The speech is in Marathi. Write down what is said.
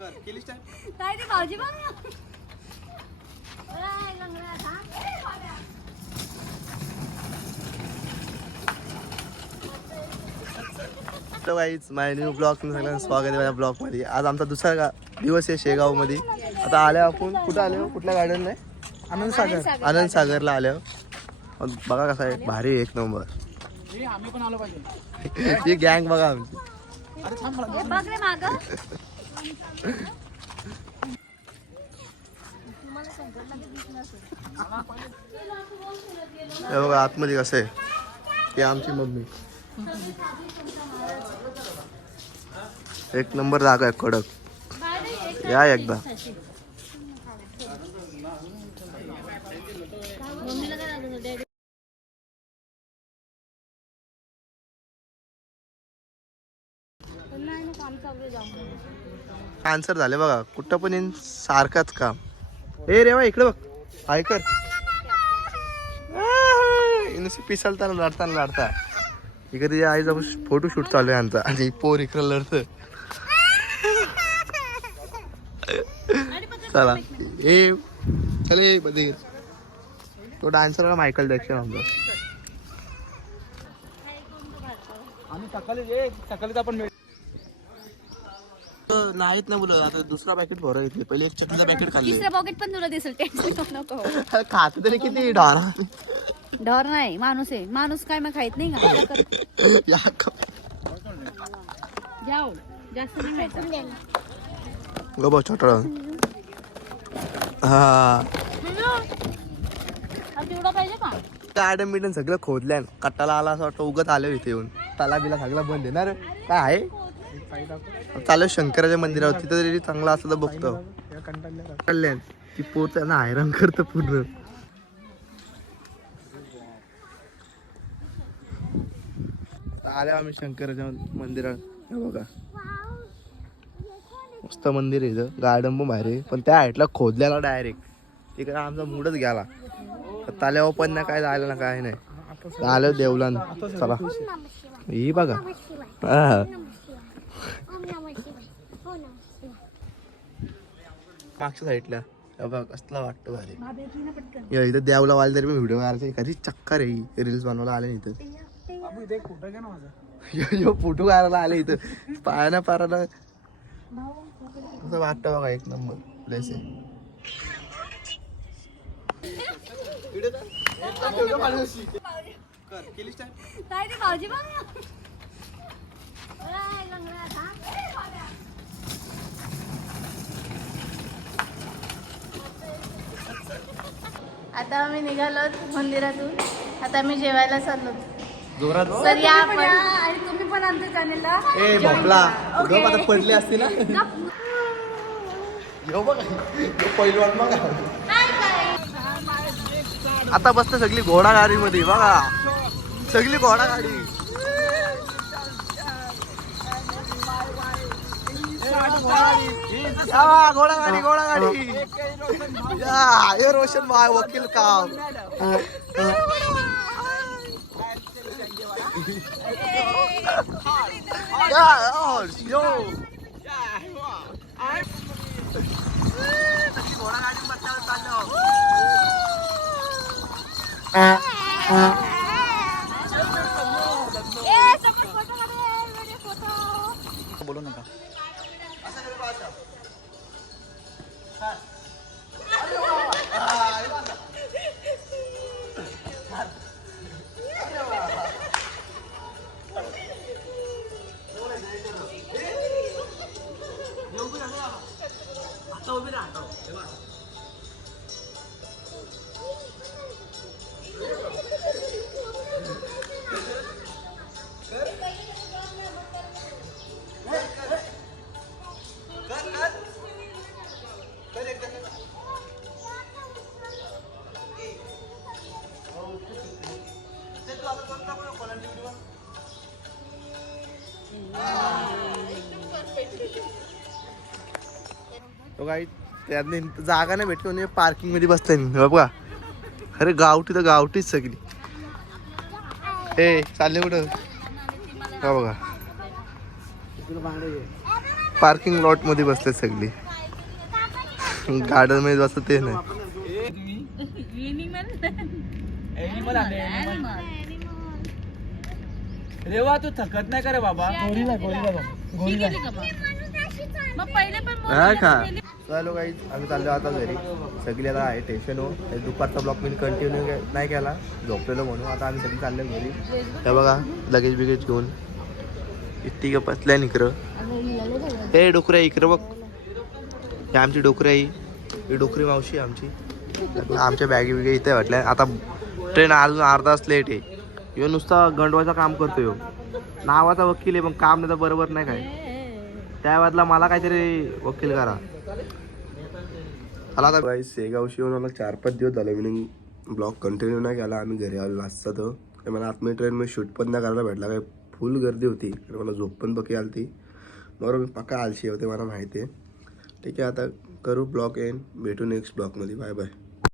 काय ती भाऊजी बघ ना. हॅलो गाईज, माझ्या न्यू ब्लॉग सगळ्यांना स्वागत आहे माझ्या ब्लॉग मध्ये. आज आमचा दुसरा दिवस आहे शेगाव मध्ये. आता आल्या आपण कुठं आलो, कुठल्या गार्डन आहे? आनंद सागरला आलो. बघा कसा आहे, भारी एक नंबर. ही गँग बघा आमची. बघा आतमध्ये कसं आहे, ही आमची मम्मी. एक नंबर जागा आहे, कडक. या एकदा. आन्सर झाले बघा, कुठं पण येईन सारखाच काम. ए रेवा इकडे बघ, ऐकर पिसलताना लढता इकडे तिच्या आईचा फोटो शूट चालू आहे आमचा, आणि पोर इकडे लढत. चला ए चले बदे तो डान्सर मायकल जॅक्सन आमचा. नाहीत ना मुलं, आता दुसरा पॅकेट भरा घेतले. पहिले एक चकलीचा पॅकेट खाल्ले, तिसरा पॉकेट पण तुला दिसेल. टेन्शन नको. खात तरी किती ढोरा. डर नाही, माणूस आहे. माणूस काय मग खायत नाही का? जाऊ जास्त नाही खायचं. गो छोटा. हा तेवढा पाहिजे का? गार्डन बिडन सगळं खोदल्यान कट्टाला आला असं वाटतं उगत आलं इथे येऊन. तला बिला सगळं बंद आहे ना रे. काय आहे चालू शंकराच्या मंदिरावर, तिथं तरी चांगला असं तर बघतो. कल्याण ती पोच ना हैराण करतं पूर्ण. आल्या आम्ही शंकराच्या मंदिरात. बघा मस्त मंदिर आहे इथं, गार्डन पण भारी. पण त्या हाईटला खोदल्याला डायरेक्ट तिकडे आमचा मूडच गेला. ताल्यावर पण ना काय झालं ना काय नाही. आलं देवला. चला ही बघा. मागच्या साईडला बघा कसला वाटतं भारी. इथं देवला वाल तरी मी व्हिडिओ मारायचे कधी चक्कर आहे. रील्स बनवायला आले इथं. फोटो काढायला आले इथं. पायाना पाराला असं वाटतं बघा, एक नंबर प्लेस आहे. भाऊजी बघ ना. आता आम्ही निघालो मंदिरातून. आता आम्ही जेवायला चाललो. जोरात तर या आपण आणि तुम्ही पण आमच्या चॅनेलला ए भोपला आता पडली असती ना. पहिली वाट बघा. आता बसते सगळी घोडा गाडी मध्ये बघा, सगळी घोडा गाडी. घोडा गाडी घोडा गाडी. हे रोशन भाई वकील काम. घोडा गाडी बसल्यावर चाललो. बोलू नका. तो काही त्यांनी जागा नाही भेटली म्हणजे पार्किंग मध्ये बसताय बघा. अरे गावठी तर गावठीच सगळी. हे चालले कुठं का बघा. पार्किंग लॉट मध्ये बसले सगळी. गार्डन मध्ये बसत ते नाही. रेवा तू थकत नाही का रे बाबा? हा का चलो गाईज आम्ही चाललो आता घरी. सगळी आता आहे टेन्शन हो. दुपारचा ब्लॉक मी कंटिन्यू नाही केला, झोपलेलो म्हणून. आता आम्ही सगळी चाललो घरी. हे बघा लगेज बिगेज घेऊन इतकी का बसल्या इकडं. हे डोकरी इकडं बघ. हे आमची डोकरी आहे. ही डोकरी मावशी आमची. आमच्या बॅगी बिगे इथे वाटल्या. आता ट्रेन अजून अर्धा तास लेट आहे. ह्यो नुसता गंडवायचं काम करतो. ह्यो नावाचा वकील आहे पण काम नाही तर बरोबर नाही काय. त्या बदला मला काहीतरी वकील करा. मला आता बाई शेगावशी येऊन मला 4-5 दिवस झाले. मी ब्लॉग कंटिन्यू नाही केला. आम्ही घरी आलो असतं तर मला आतमध्ये ट्रेनमध्ये शूट पण नाही करायला भेटला. काय फुल गर्दी होती. मला झोप पण बकी आली ती. बरोबर मी पक्का आलशी होते मला माहिती आहे. ठीक आहे आता करू ब्लॉग एंड. भेटू नेक्स्ट ब्लॉगमध्ये. Bye bye.